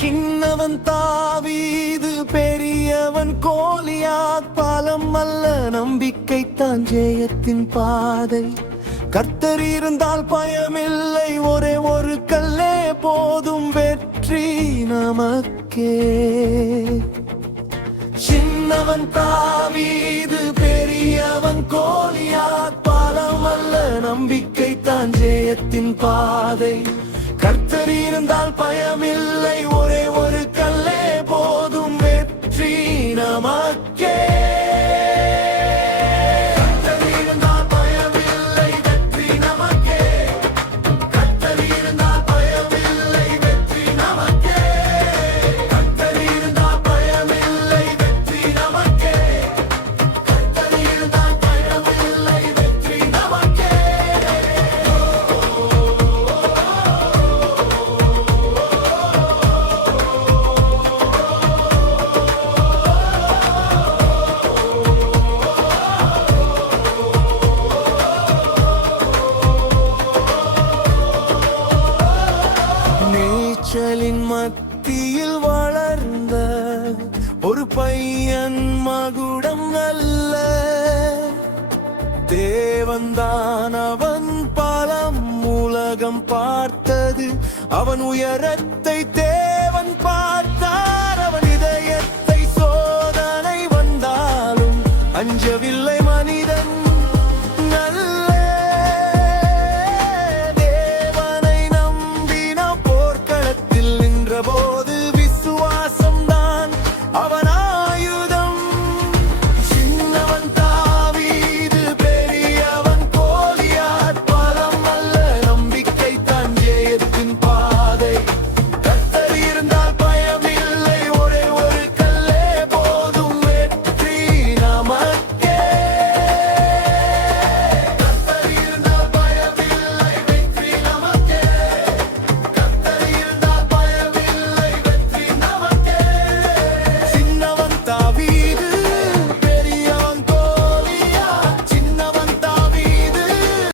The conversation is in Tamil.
சின்னவன் தாவீது பெரியவன் கோலியாத் பலம் அல்ல நம்பிக்கை தான் ஜெயத்தின் பாதை கர்த்தர் இருந்தால் பயமில்லை ஒரே ஒரு கல்லே போதும் வெற்றி நமக்கே சின்னவன் தாவீது பெரியவன் கோலியாத் பலம் அல்ல நம்பிக்கை தான் ஜெயத்தின் பாதை கர்த்தர் இருந்தால் பயமில்லை ஒரே ஒரு கல்லே போதும் வெற்றி நமக்கே மேய்ச்சலின் மத்தியில் வளர்ந்த ஒரு பையன் மகுடம் அல்ல தேவன்தான் அவன் பலம் உலகம் பார்த்தது அவன் உயரத்தை தேவன் பார்த்தார் அவன் இதயத்தை சோதனை வந்தாலும் அஞ்சவில்லை